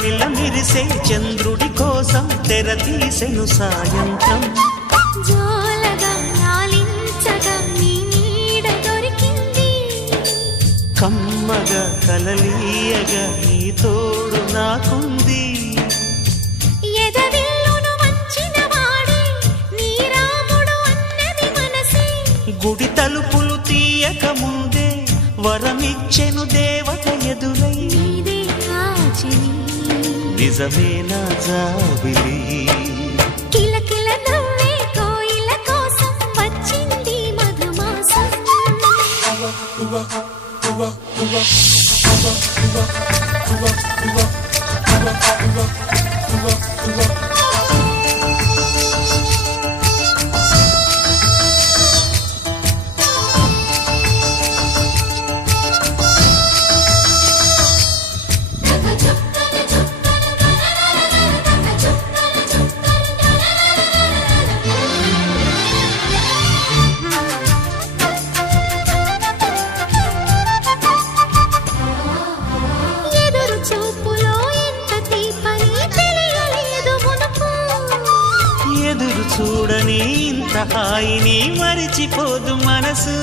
మిలమిల మిరిసే చంద్రుడి కోసం తెర తీసెను సాయంత్రం. జోలగా లాలించగా నీ నీడ దొరికింది, కమ్మగా కలలీయగా నీ తోడు నాకుంది. ఎదవిల్లును వంచిన వాడే నీ రాముడు అన్నది మనసే, గుడి తలుపులు తీయక ముందే వరమిచ్చెను దేవత ఎదురై. నీదే ఆచని నిజమే నా జాబిలి, కిలకిల నవ్వే కోయిల కోసం వచ్చింది మధుమాసం. ఎదురు చూపులో ఎంత తీపని తెలియలేదు మునుపు, ఎదురు చూడని ఇంత హాయిని మరిచిపోదు మనసు.